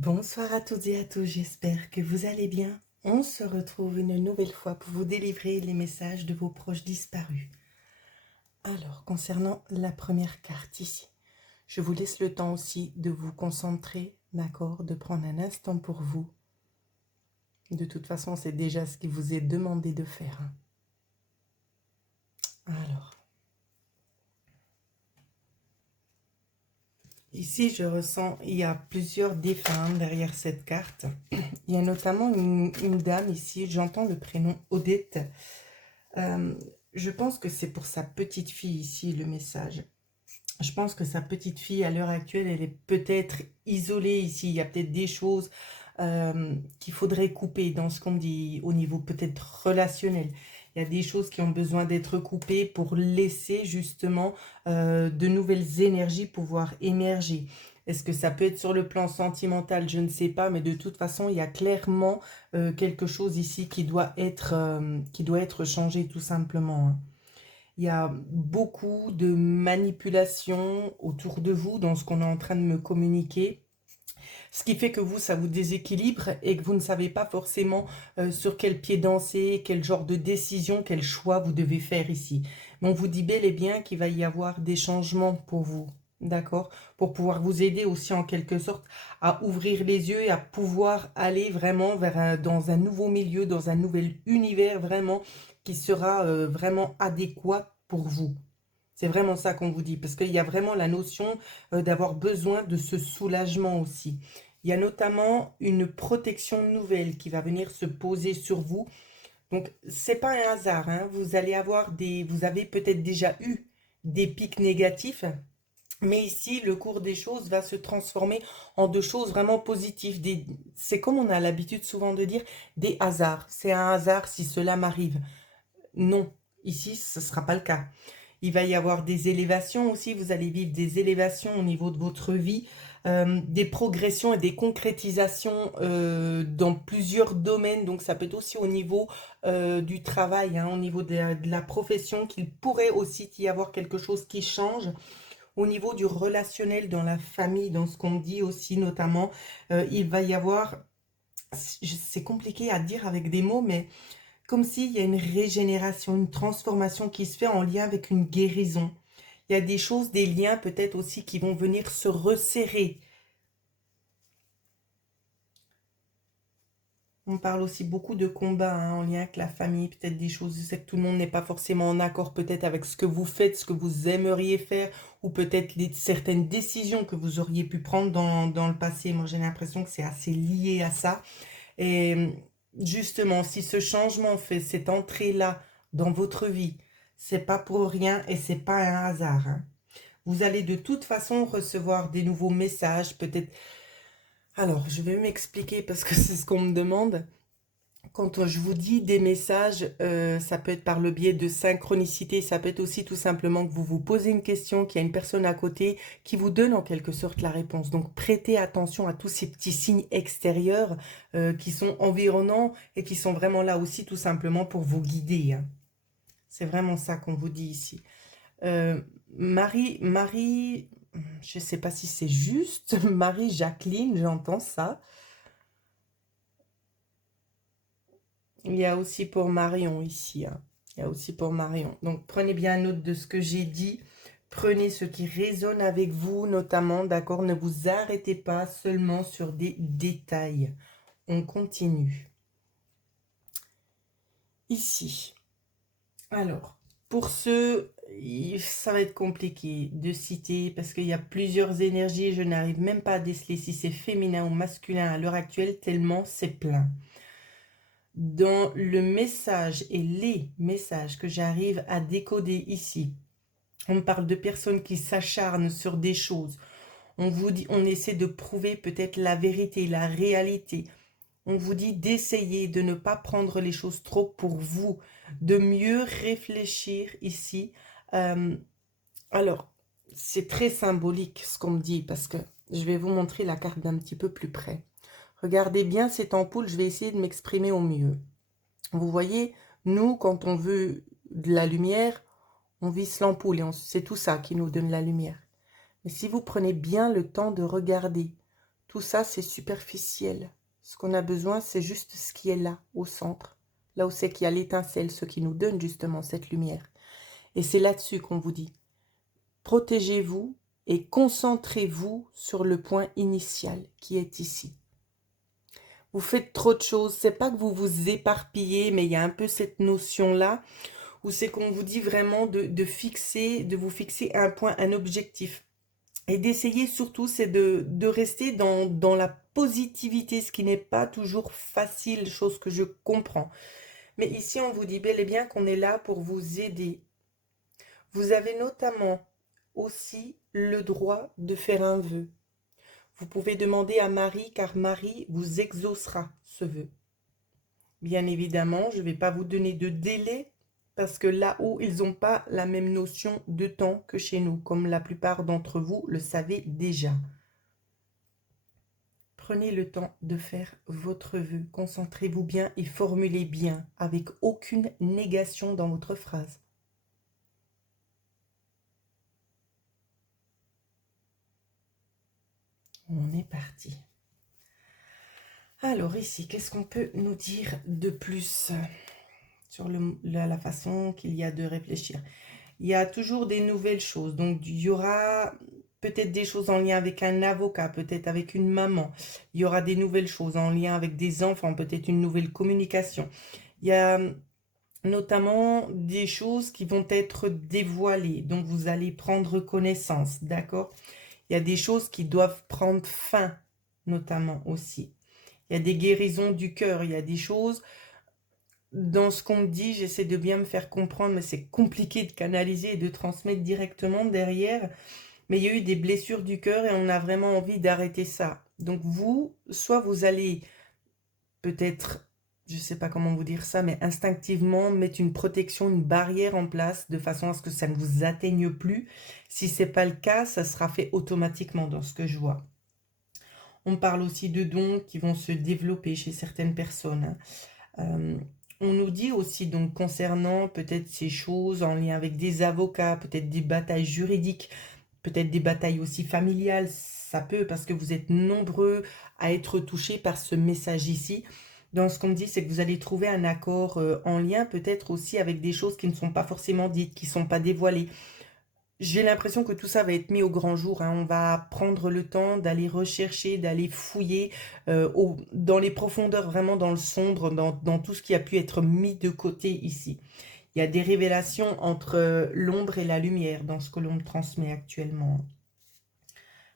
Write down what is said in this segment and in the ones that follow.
Bonsoir à toutes et à tous, j'espère que vous allez bien. On se retrouve une nouvelle fois pour vous délivrer les messages de vos proches disparus. Alors, concernant la première carte ici, je vous laisse le temps aussi de vous concentrer, d'accord, de prendre un instant pour vous. De toute façon, c'est déjà ce qui vous est demandé de faire. Alors, ici, je ressens, il y a plusieurs défunts derrière cette carte. Il y a notamment une dame ici, j'entends le prénom Odette. Je pense que c'est pour sa petite fille ici, le message. Je pense que sa petite fille, à l'heure actuelle, elle est peut-être isolée ici. Il y a peut-être des choses qu'il faudrait couper dans ce qu'on dit au niveau peut-être relationnel. Il y a des choses qui ont besoin d'être coupées pour laisser justement de nouvelles énergies pouvoir émerger. Est-ce que ça peut être sur le plan sentimental? Je ne sais pas, mais de toute façon, il y a clairement quelque chose ici qui doit être changé tout simplement, hein. Il y a beaucoup de manipulation autour de vous dans ce qu'on est en train de me communiquer. Ce qui fait que vous, ça vous déséquilibre et que vous ne savez pas forcément sur quel pied danser, quel genre de décision, quel choix vous devez faire ici. Mais on vous dit bel et bien qu'il va y avoir des changements pour vous, d'accord? Pour pouvoir vous aider aussi en quelque sorte à ouvrir les yeux et à pouvoir aller vraiment dans un nouveau milieu, dans un nouvel univers vraiment qui sera vraiment adéquat pour vous. C'est vraiment ça qu'on vous dit, parce qu'il y a vraiment la notion d'avoir besoin de ce soulagement aussi. Il y a notamment une protection nouvelle qui va venir se poser sur vous. Donc, c'est pas un hasard, hein. Vous avez peut-être déjà eu des pics négatifs, mais ici, le cours des choses va se transformer en de choses vraiment positives. C'est comme on a l'habitude souvent de dire, des hasards. C'est un hasard si cela m'arrive. Non, ici, ce ne sera pas le cas. Il va y avoir des élévations aussi, vous allez vivre des élévations au niveau de votre vie, des progressions et des concrétisations dans plusieurs domaines. Donc ça peut être aussi au niveau du travail, hein, au niveau de la profession, qu'il pourrait aussi y avoir quelque chose qui change. Au niveau du relationnel dans la famille, dans ce qu'on dit aussi notamment, il va y avoir, c'est compliqué à dire avec des mots, mais comme s'il y a une régénération, une transformation qui se fait en lien avec une guérison. Il y a des choses, des liens peut-être aussi qui vont venir se resserrer. On parle aussi beaucoup de combats, hein, en lien avec la famille, peut-être des choses, je sais que tout le monde n'est pas forcément en accord peut-être avec ce que vous faites, ce que vous aimeriez faire, ou peut-être certaines décisions que vous auriez pu prendre dans le passé. Moi, j'ai l'impression que c'est assez lié à ça. Et justement, si ce changement fait cette entrée-là dans votre vie, c'est pas pour rien et c'est pas un hasard, hein. Vous allez de toute façon recevoir des nouveaux messages, peut-être. Alors, je vais m'expliquer parce que c'est ce qu'on me demande. Quand je vous dis des messages, ça peut être par le biais de synchronicité, ça peut être aussi tout simplement que vous vous posez une question, qu'il y a une personne à côté qui vous donne en quelque sorte la réponse. Donc prêtez attention à tous ces petits signes extérieurs qui sont environnants et qui sont vraiment là aussi tout simplement pour vous guider, hein. C'est vraiment ça qu'on vous dit ici. Marie, je ne sais pas si c'est juste, Marie-Jacqueline, j'entends ça. Il y a aussi pour Marion ici, hein. Il y a aussi pour Marion. Donc, prenez bien note de ce que j'ai dit. Prenez ce qui résonne avec vous, notamment, d'accord? Ne vous arrêtez pas seulement sur des détails. On continue. Ici. Alors, pour ceux, ça va être compliqué de citer parce qu'il y a plusieurs énergies. Je n'arrive même pas à déceler si c'est féminin ou masculin à l'heure actuelle, tellement c'est plein. Dans le message et les messages que j'arrive à décoder ici, on parle de personnes qui s'acharnent sur des choses. On vous dit, on essaie de prouver peut-être la vérité, la réalité. On vous dit d'essayer de ne pas prendre les choses trop pour vous, de mieux réfléchir ici. Euh, alors, c'est très symbolique ce qu'on me dit parce que je vais vous montrer la carte d'un petit peu plus près. Regardez bien cette ampoule, je vais essayer de m'exprimer au mieux. Vous voyez, nous, quand on veut de la lumière, on visse l'ampoule et c'est tout ça qui nous donne la lumière. Mais si vous prenez bien le temps de regarder Tout ça, c'est superficiel. Ce qu'on a besoin, c'est juste ce qui est là, au centre. Là où c'est qu'il y a l'étincelle, ce qui nous donne justement cette lumière. Et c'est là-dessus qu'on vous dit. Protégez-vous et concentrez-vous sur le point initial qui est ici. Vous faites trop de choses. C'est pas que vous vous éparpillez, mais il y a un peu cette notion-là où c'est qu'on vous dit vraiment de vous fixer un point, un objectif. Et d'essayer surtout, c'est de rester dans la positivité, ce qui n'est pas toujours facile, chose que je comprends. Mais ici, on vous dit bel et bien qu'on est là pour vous aider. Vous avez notamment aussi le droit de faire un vœu. Vous pouvez demander à Marie, car Marie vous exaucera ce vœu. Bien évidemment, je ne vais pas vous donner de délai, parce que là-haut, ils n'ont pas la même notion de temps que chez nous, comme la plupart d'entre vous le savez déjà. Prenez le temps de faire votre vœu. Concentrez-vous bien et formulez bien, avec aucune négation dans votre phrase. On est parti. Alors ici, qu'est-ce qu'on peut nous dire de plus sur la façon qu'il y a de réfléchir? Il y a toujours des nouvelles choses. Donc, il y aura peut-être des choses en lien avec un avocat, peut-être avec une maman. Il y aura des nouvelles choses en lien avec des enfants, peut-être une nouvelle communication. Il y a notamment des choses qui vont être dévoilées. Donc, vous allez prendre connaissance, d'accord? Il y a des choses qui doivent prendre fin, notamment aussi. Il y a des guérisons du cœur, il y a des choses... Dans ce qu'on me dit, j'essaie de bien me faire comprendre, mais c'est compliqué de canaliser et de transmettre directement derrière. Mais il y a eu des blessures du cœur et on a vraiment envie d'arrêter ça. Donc vous, soit vous allez peut-être, je ne sais pas comment vous dire ça, mais instinctivement mettre une protection, une barrière en place de façon à ce que ça ne vous atteigne plus. Si ce n'est pas le cas, ça sera fait automatiquement dans ce que je vois. On parle aussi de dons qui vont se développer chez certaines personnes. On nous dit aussi, donc, concernant peut-être ces choses en lien avec des avocats, peut-être des batailles juridiques, peut-être des batailles aussi familiales, ça peut, parce que vous êtes nombreux à être touchés par ce message ici. Dans ce qu'on me dit, c'est que vous allez trouver un accord en lien peut-être aussi avec des choses qui ne sont pas forcément dites, qui ne sont pas dévoilées. J'ai l'impression que tout ça va être mis au grand jour, hein. On va prendre le temps d'aller rechercher, d'aller fouiller dans les profondeurs, vraiment dans le sombre, dans tout ce qui a pu être mis de côté ici. Il y a des révélations entre l'ombre et la lumière dans ce que l'on me transmet actuellement.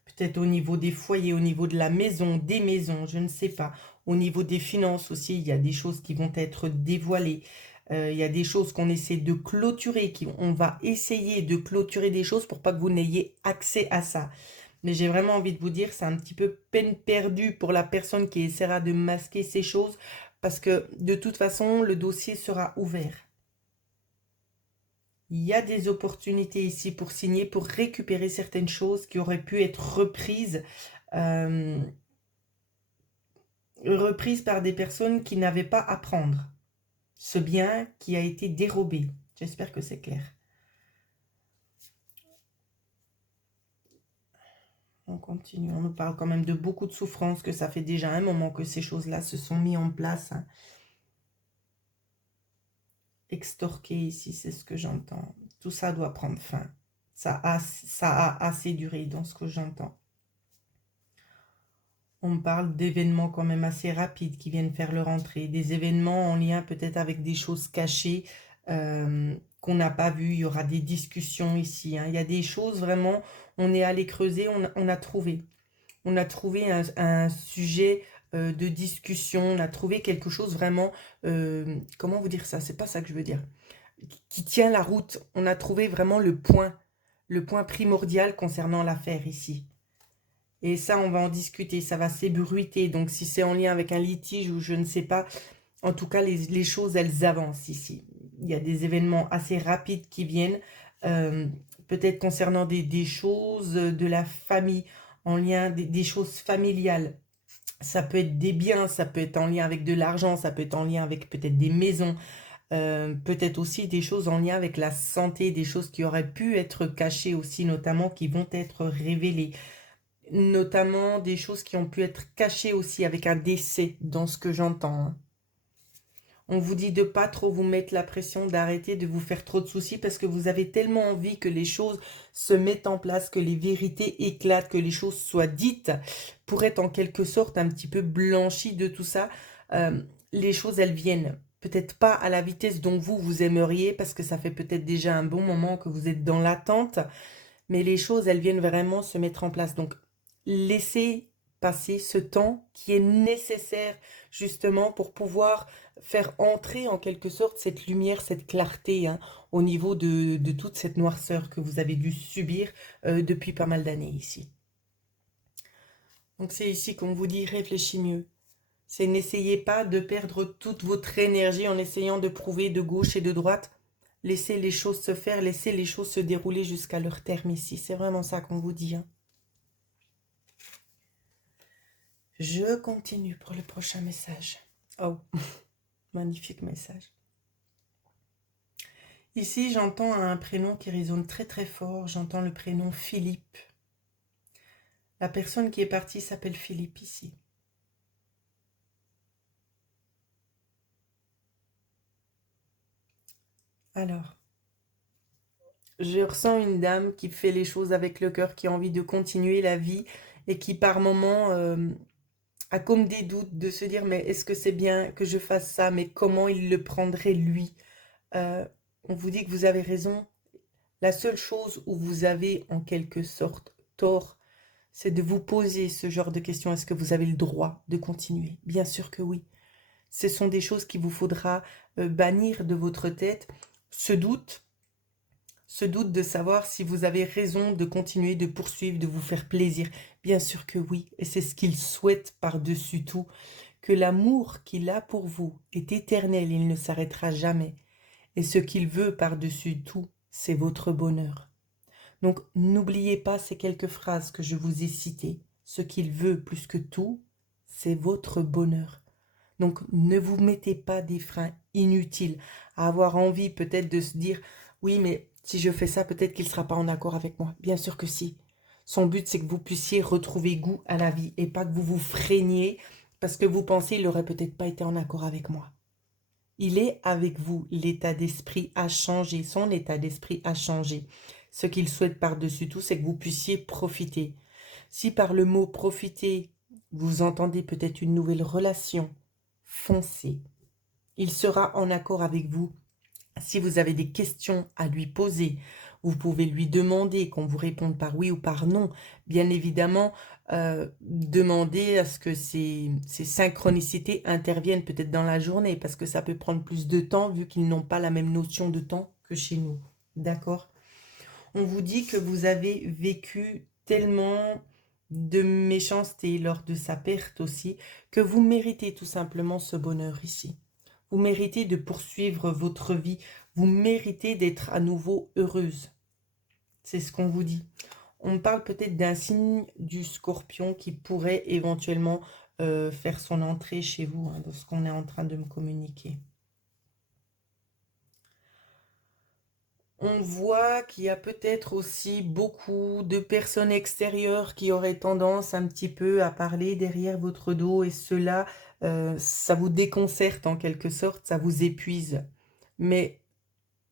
Peut-être au niveau des foyers, au niveau de la maison, des maisons, je ne sais pas. Au niveau des finances aussi, il y a des choses qui vont être dévoilées. Il y a des choses qu'on essaie de clôturer, on va essayer de clôturer des choses pour pas que vous n'ayez accès à ça. Mais j'ai vraiment envie de vous dire, c'est un petit peu peine perdue pour la personne qui essaiera de masquer ces choses, parce que de toute façon, le dossier sera ouvert. Il y a des opportunités ici pour signer, pour récupérer certaines choses qui auraient pu être reprises par des personnes qui n'avaient pas à prendre ce bien qui a été dérobé. J'espère que c'est clair. On continue. On nous parle quand même de beaucoup de souffrances, que ça fait déjà un moment que ces choses-là se sont mises en place. Hein. Extorquer ici, c'est ce que j'entends. Tout ça doit prendre fin. Ça a assez duré dans ce que j'entends. On me parle d'événements quand même assez rapides qui viennent faire leur entrée. Des événements en lien peut-être avec des choses cachées qu'on n'a pas vues. Il y aura des discussions ici. Hein. Il y a des choses vraiment, on est allé creuser, on a trouvé. On a trouvé un sujet de discussion. On a trouvé quelque chose vraiment, comment vous dire ça? C'est pas ça que je veux dire. Qui tient la route. On a trouvé vraiment le point primordial concernant l'affaire ici. Et ça, on va en discuter, ça va s'ébruiter. Donc, si c'est en lien avec un litige ou je ne sais pas, en tout cas, les choses, elles avancent ici. Il y a des événements assez rapides qui viennent, peut-être concernant des choses de la famille, en lien des choses familiales. Ça peut être des biens, ça peut être en lien avec de l'argent, ça peut être en lien avec peut-être des maisons, peut-être aussi des choses en lien avec la santé, des choses qui auraient pu être cachées aussi, notamment qui vont être révélées. notamment des choses qui ont pu être cachées aussi avec un décès dans ce que j'entends, hein. On vous dit de pas trop vous mettre la pression, d'arrêter de vous faire trop de soucis parce que vous avez tellement envie que les choses se mettent en place, que les vérités éclatent, que les choses soient dites pour être en quelque sorte un petit peu blanchies de tout ça. Les choses, elles viennent peut-être pas à la vitesse dont vous aimeriez parce que ça fait peut-être déjà un bon moment que vous êtes dans l'attente, mais les choses, elles viennent vraiment se mettre en place. Donc, laissez passer ce temps qui est nécessaire justement pour pouvoir faire entrer en quelque sorte cette lumière, cette clarté, hein, au niveau de toute cette noirceur que vous avez dû subir depuis pas mal d'années ici. Donc c'est ici qu'on vous dit réfléchis mieux. C'est n'essayez pas de perdre toute votre énergie en essayant de prouver de gauche et de droite. Laissez les choses se faire, laissez les choses se dérouler jusqu'à leur terme ici. C'est vraiment ça qu'on vous dit, hein. Je continue pour le prochain message. Oh, magnifique message. Ici, j'entends un prénom qui résonne très très fort. J'entends le prénom Philippe. La personne qui est partie s'appelle Philippe ici. Alors, je ressens une dame qui fait les choses avec le cœur, qui a envie de continuer la vie et qui par moments a comme des doutes de se dire mais est-ce que c'est bien que je fasse ça, mais comment il le prendrait lui? On vous dit que vous avez raison. La seule chose où vous avez en quelque sorte tort, c'est de vous poser ce genre de questions. Est-ce que vous avez le droit de continuer? Bien sûr que oui. Ce sont des choses qu'il vous faudra bannir de votre tête. Ce doute de savoir si vous avez raison de continuer, de poursuivre, de vous faire plaisir. Bien sûr que oui, et c'est ce qu'il souhaite par-dessus tout, que l'amour qu'il a pour vous est éternel, il ne s'arrêtera jamais. Et ce qu'il veut par-dessus tout, c'est votre bonheur. Donc n'oubliez pas ces quelques phrases que je vous ai citées. Ce qu'il veut plus que tout, c'est votre bonheur. Donc ne vous mettez pas des freins inutiles à avoir envie peut-être de se dire oui mais si je fais ça peut-être qu'il ne sera pas en accord avec moi. Bien sûr que si. Son but c'est que vous puissiez retrouver goût à la vie et pas que vous vous freiniez parce que vous pensez il n'aurait peut-être pas été en accord avec moi. Il est avec vous, l'état d'esprit a changé, son état d'esprit a changé. Ce qu'il souhaite par-dessus tout, c'est que vous puissiez profiter. Si par le mot profiter, vous entendez peut-être une nouvelle relation, foncez. Il sera en accord avec vous. Si vous avez des questions à lui poser, vous pouvez lui demander qu'on vous réponde par oui ou par non. Bien évidemment, demandez à ce que ces synchronicités interviennent peut-être dans la journée, parce que ça peut prendre plus de temps, vu qu'ils n'ont pas la même notion de temps que chez nous. D'accord? On vous dit que vous avez vécu tellement de méchanceté lors de sa perte aussi, que vous méritez tout simplement ce bonheur ici. Vous méritez de poursuivre votre vie. Vous méritez d'être à nouveau heureuse. C'est ce qu'on vous dit. On parle peut-être d'un signe du Scorpion qui pourrait éventuellement faire son entrée chez vous, hein, dans ce qu'on est en train de me communiquer. On voit qu'il y a peut-être aussi beaucoup de personnes extérieures qui auraient tendance un petit peu à parler derrière votre dos et cela, ça vous déconcerte en quelque sorte, ça vous épuise. Mais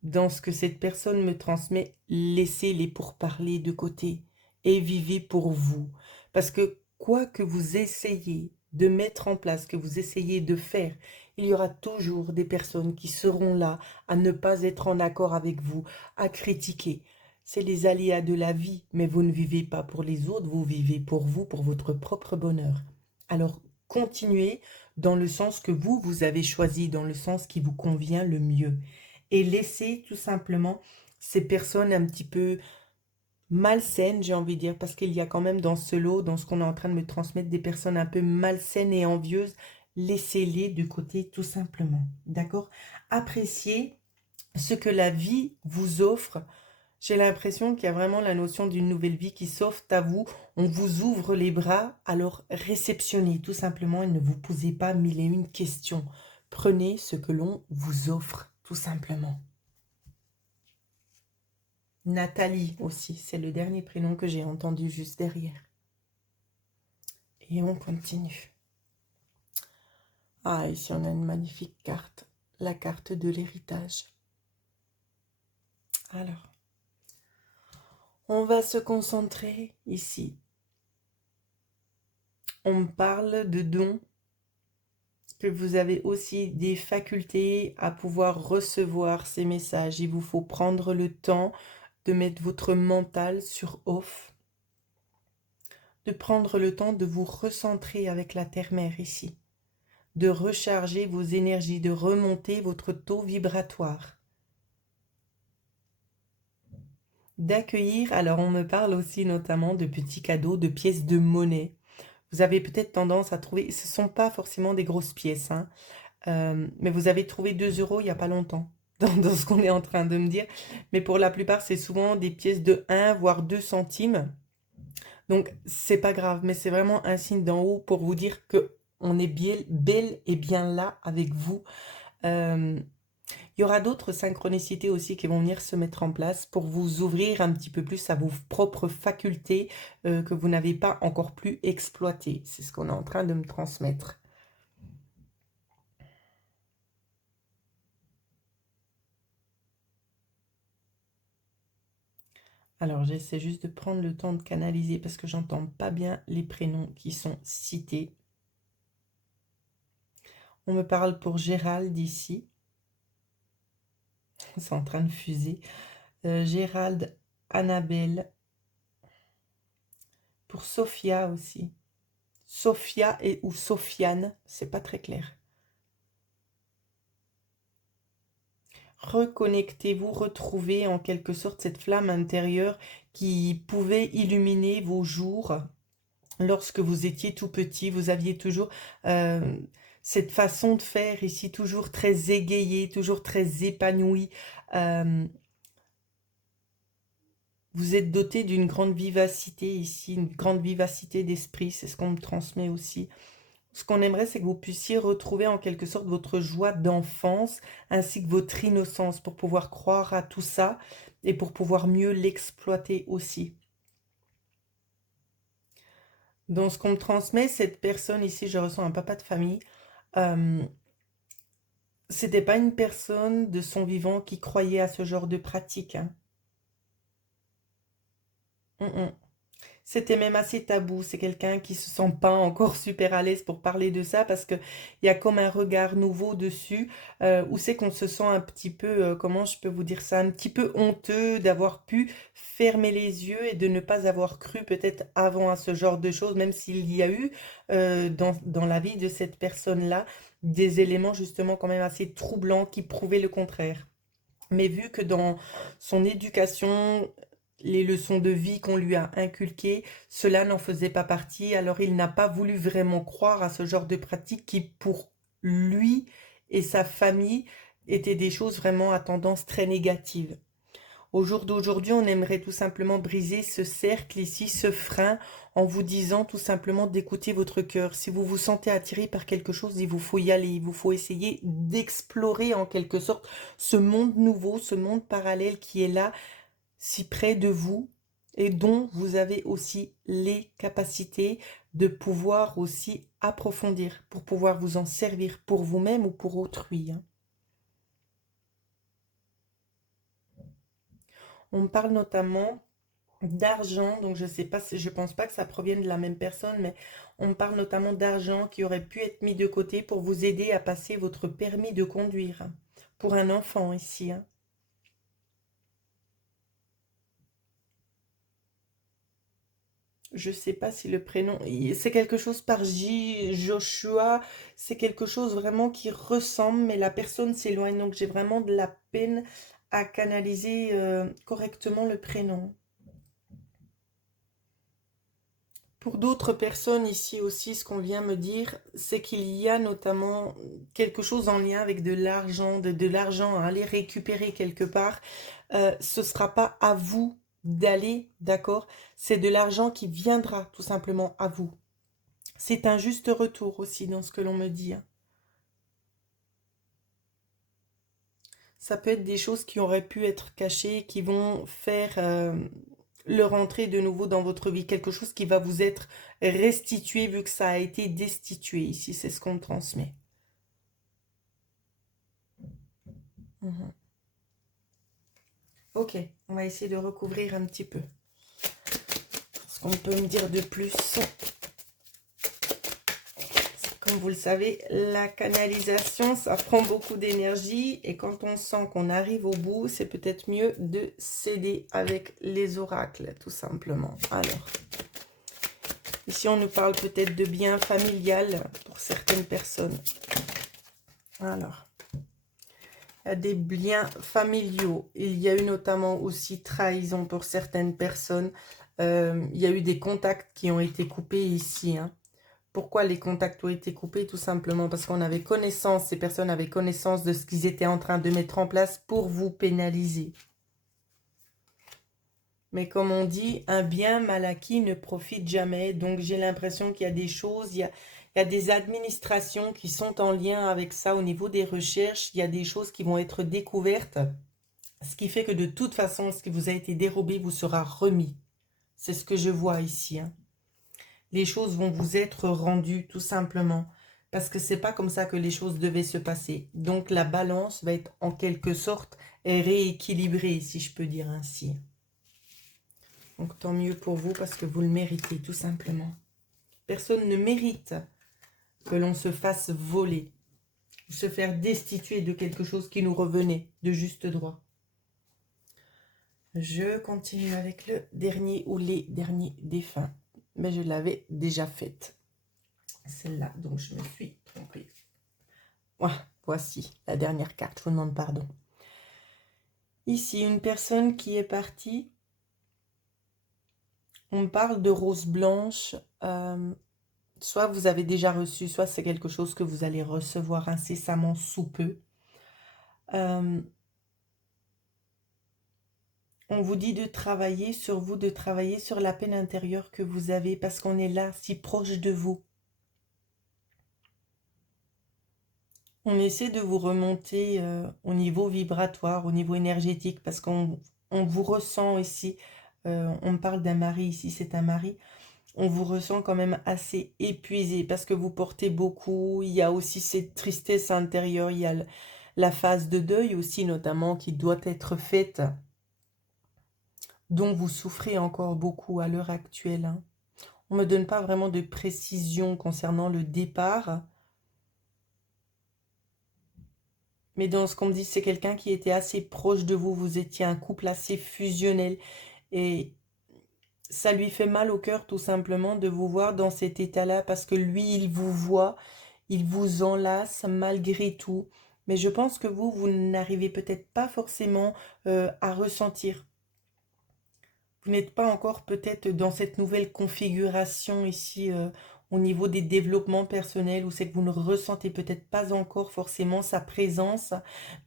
dans ce que cette personne me transmet, laissez-les pourparlers de côté et vivez pour vous. Parce que quoi que vous essayez de mettre en place, que vous essayez de faire, il y aura toujours des personnes qui seront là à ne pas être en accord avec vous, à critiquer. C'est les aléas de la vie, mais vous ne vivez pas pour les autres, vous vivez pour vous, pour votre propre bonheur. Alors, continuez dans le sens que vous avez choisi, dans le sens qui vous convient le mieux. Et laissez tout simplement ces personnes un petit peu malsaines, j'ai envie de dire, parce qu'il y a quand même dans ce lot, dans ce qu'on est en train de me transmettre, des personnes un peu malsaines et envieuses. Laissez-les de côté tout simplement, d'accord? Appréciez ce que la vie vous offre. J'ai l'impression qu'il y a vraiment la notion d'une nouvelle vie qui s'offre à vous. On vous ouvre les bras, alors réceptionnez tout simplement et ne vous posez pas mille et une questions. Prenez ce que l'on vous offre, tout simplement. Nathalie aussi, c'est le dernier prénom que j'ai entendu juste derrière. Et on continue. Ah, ici on a une magnifique carte. La carte de l'héritage. Alors, on va se concentrer ici. On parle de dons, que vous avez aussi des facultés à pouvoir recevoir ces messages. Il vous faut prendre le temps de mettre votre mental sur off, de prendre le temps de vous recentrer avec la terre-mère ici, de recharger vos énergies, de remonter votre taux vibratoire, d'accueillir. Alors on me parle aussi notamment de petits cadeaux, de pièces de monnaie. Vous avez peut-être tendance à trouver, ce ne sont pas forcément des grosses pièces, hein, mais vous avez trouvé 2 euros il n'y a pas longtemps, dans ce qu'on est en train de me dire. Mais pour la plupart, c'est souvent des pièces de 1 voire 2 centimes. Donc, c'est pas grave, mais c'est vraiment un signe d'en haut pour vous dire que on est bien, bel et bien là avec vous. Euh, il y aura d'autres synchronicités aussi qui vont venir se mettre en place pour vous ouvrir un petit peu plus à vos propres facultés que vous n'avez pas encore plus exploitées. C'est ce qu'on est en train de me transmettre. Alors, j'essaie juste de prendre le temps de canaliser parce que j'entends pas bien les prénoms qui sont cités. On me parle pour Gérald ici. C'est en train de fuser. Gérald, Annabelle. Pour Sophia aussi. Sophia ou Sofiane, c'est pas très clair. Reconnectez-vous, retrouvez en quelque sorte cette flamme intérieure qui pouvait illuminer vos jours. Lorsque vous étiez tout petit, vous aviez toujours cette façon de faire ici, toujours très égayée, toujours très épanouie. Euh, vous êtes doté d'une grande vivacité ici, une grande vivacité d'esprit, c'est ce qu'on me transmet aussi. Ce qu'on aimerait, c'est que vous puissiez retrouver en quelque sorte votre joie d'enfance ainsi que votre innocence pour pouvoir croire à tout ça et pour pouvoir mieux l'exploiter aussi. Dans ce qu'on me transmet, cette personne ici, je ressens un papa de famille. euh, C'était pas une personne de son vivant qui croyait à ce genre de pratique, hein. Mm, mm. C'était même assez tabou. C'est quelqu'un qui se sent pas encore super à l'aise pour parler de ça parce que il y a comme un regard nouveau dessus où c'est qu'on se sent un petit peu, comment je peux vous dire ça, un petit peu honteux d'avoir pu fermer les yeux et de ne pas avoir cru peut-être avant à ce genre de choses, même s'il y a eu dans la vie de cette personne-là des éléments justement quand même assez troublants qui prouvaient le contraire. Mais vu que dans son éducation, les leçons de vie qu'on lui a inculquées, cela n'en faisait pas partie, alors il n'a pas voulu vraiment croire à ce genre de pratique qui, pour lui et sa famille, étaient des choses vraiment à tendance très négative. Au jour d'aujourd'hui, on aimerait tout simplement briser ce cercle ici, ce frein, en vous disant tout simplement d'écouter votre cœur. Si vous vous sentez attiré par quelque chose, il vous faut y aller, il vous faut essayer d'explorer en quelque sorte ce monde nouveau, ce monde parallèle qui est là, si près de vous, et dont vous avez aussi les capacités de pouvoir aussi approfondir, pour pouvoir vous en servir pour vous-même ou pour autrui, hein. On me parle notamment d'argent, donc je sais pas, je pense pas que ça provienne de la même personne, mais on me parle notamment d'argent qui aurait pu être mis de côté pour vous aider à passer votre permis de conduire, hein, pour un enfant ici, hein. Je sais pas si le prénom, c'est quelque chose par J, Joshua, c'est quelque chose vraiment qui ressemble, mais la personne s'éloigne, donc j'ai vraiment de la peine à canaliser correctement le prénom. Pour d'autres personnes ici aussi, ce qu'on vient me dire, c'est qu'il y a notamment quelque chose en lien avec de l'argent, de l'argent à aller récupérer quelque part. Ce ne sera pas à vous d'aller, d'accord? C'est de l'argent qui viendra tout simplement à vous. C'est un juste retour aussi dans ce que l'on me dit, hein. Ça peut être des choses qui auraient pu être cachées, qui vont faire le rentrer de nouveau dans votre vie. Quelque chose qui va vous être restitué vu que ça a été destitué ici. C'est ce qu'on me transmet. Mhm. Ok, on va essayer de recouvrir un petit peu. Ce qu'on peut me dire de plus. Comme vous le savez, la canalisation, ça prend beaucoup d'énergie. Et quand on sent qu'on arrive au bout, c'est peut-être mieux de s'aider avec les oracles, tout simplement. Alors, ici, on nous parle peut-être de bien familial pour certaines personnes. Alors, il y a des liens familiaux. Il y a eu notamment aussi trahison pour certaines personnes. Il y a eu des contacts qui ont été coupés ici, hein. Pourquoi les contacts ont été coupés? Tout simplement parce qu'on avait connaissance, ces personnes avaient connaissance de ce qu'ils étaient en train de mettre en place pour vous pénaliser. Mais comme on dit, un bien mal acquis ne profite jamais. Donc j'ai l'impression qu'il y a des choses, il y a des administrations qui sont en lien avec ça au niveau des recherches. Il y a des choses qui vont être découvertes. Ce qui fait que de toute façon, ce qui vous a été dérobé vous sera remis. C'est ce que je vois ici, hein. Les choses vont vous être rendues tout simplement. Parce que c'est pas comme ça que les choses devaient se passer. Donc la balance va être en quelque sorte rééquilibrée, si je peux dire ainsi. Donc tant mieux pour vous parce que vous le méritez tout simplement. Personne ne mérite que l'on se fasse voler. Ou se faire destituer de quelque chose qui nous revenait de juste droit. Je continue avec le dernier ou les derniers défunts. Mais je l'avais déjà faite. Celle-là, donc je me suis trompée. Voici la dernière carte, je vous demande pardon. Ici, une personne qui est partie. On parle de rose blanche. Soit vous avez déjà reçu, soit c'est quelque chose que vous allez recevoir incessamment sous peu. On vous dit de travailler sur vous, de travailler sur la peine intérieure que vous avez parce qu'on est là, si proche de vous. On essaie de vous remonter au niveau vibratoire, au niveau énergétique, parce qu'on vous ressent ici. On me parle d'un mari ici, c'est un mari. On vous ressent quand même assez épuisé parce que vous portez beaucoup. Il y a aussi cette tristesse intérieure. Il y a la phase de deuil aussi notamment qui doit être faite, dont vous souffrez encore beaucoup à l'heure actuelle, hein. On ne me donne pas vraiment de précision concernant le départ. Mais dans ce qu'on me dit, c'est quelqu'un qui était assez proche de vous. Vous étiez un couple assez fusionnel. Et ça lui fait mal au cœur tout simplement de vous voir dans cet état-là. Parce que lui, il vous voit, il vous enlace malgré tout. Mais je pense que vous n'arrivez peut-être pas forcément à ressentir. Vous n'êtes pas encore peut-être dans cette nouvelle configuration ici au niveau des développements personnels où c'est que vous ne ressentez peut-être pas encore forcément sa présence,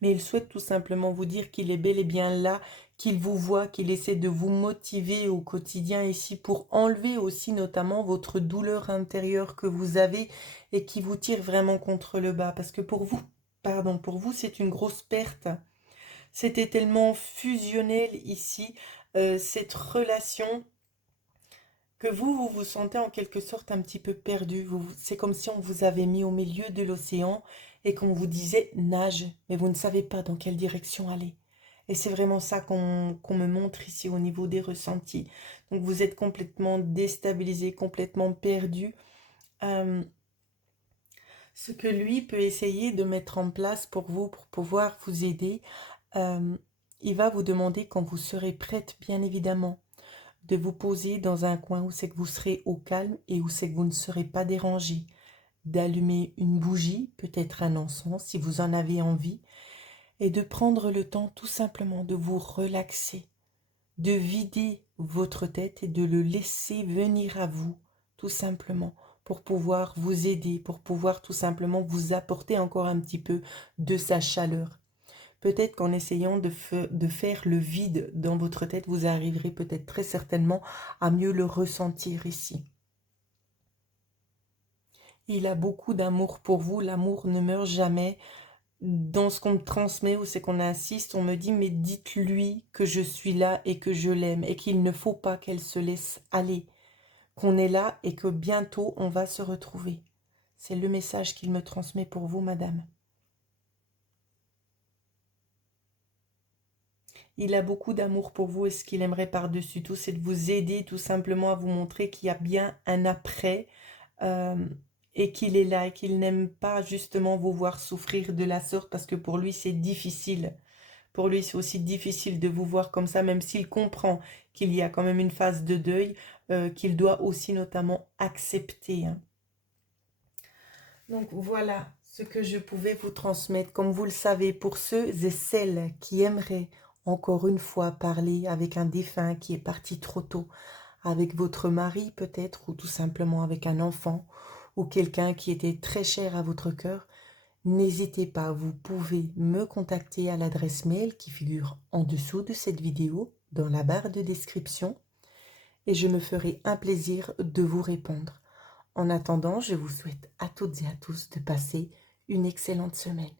mais il souhaite tout simplement vous dire qu'il est bel et bien là, qu'il vous voit, qu'il essaie de vous motiver au quotidien ici pour enlever aussi notamment votre douleur intérieure que vous avez et qui vous tire vraiment contre le bas. Parce que pour vous, pardon, pour vous c'est une grosse perte. C'était tellement fusionnel ici, cette relation, que vous vous sentez en quelque sorte un petit peu perdu. C'est comme si on vous avait mis au milieu de l'océan et qu'on vous disait nage, mais vous ne savez pas dans quelle direction aller. Et c'est vraiment ça qu'on me montre ici au niveau des ressentis. Donc vous êtes complètement déstabilisé, complètement perdu. Ce que lui peut essayer de mettre en place pour vous, pour pouvoir vous aider, il va vous demander quand vous serez prête, bien évidemment, de vous poser dans un coin où c'est que vous serez au calme et où c'est que vous ne serez pas dérangé, d'allumer une bougie, peut-être un encens si vous en avez envie, et de prendre le temps tout simplement de vous relaxer, de vider votre tête et de le laisser venir à vous, tout simplement, pour pouvoir vous aider, pour pouvoir tout simplement vous apporter encore un petit peu de sa chaleur. Peut-être qu'en essayant de faire le vide dans votre tête, vous arriverez peut-être très certainement à mieux le ressentir ici. Il a beaucoup d'amour pour vous, l'amour ne meurt jamais. dans ce qu'on me transmet ou c'est qu'on insiste, on me dit, mais dites-lui que je suis là et que je l'aime et qu'il ne faut pas qu'elle se laisse aller, qu'on est là et que bientôt on va se retrouver. C'est le message qu'il me transmet pour vous, madame. Il a beaucoup d'amour pour vous et ce qu'il aimerait par-dessus tout, c'est de vous aider tout simplement à vous montrer qu'il y a bien un après euh, et qu'il est là et qu'il n'aime pas justement vous voir souffrir de la sorte parce que pour lui c'est difficile. Pour lui c'est aussi difficile de vous voir comme ça, même s'il comprend qu'il y a quand même une phase de deuil qu'il doit aussi notamment accepter, hein. Donc voilà ce que je pouvais vous transmettre. Comme vous le savez, pour ceux et celles qui aimeraient encore une fois parler avec un défunt qui est parti trop tôt, avec votre mari peut-être, ou tout simplement avec un enfant, ou quelqu'un qui était très cher à votre cœur, n'hésitez pas, vous pouvez me contacter à l'adresse mail qui figure en dessous de cette vidéo, dans la barre de description, et je me ferai un plaisir de vous répondre. En attendant, je vous souhaite à toutes et à tous de passer une excellente semaine.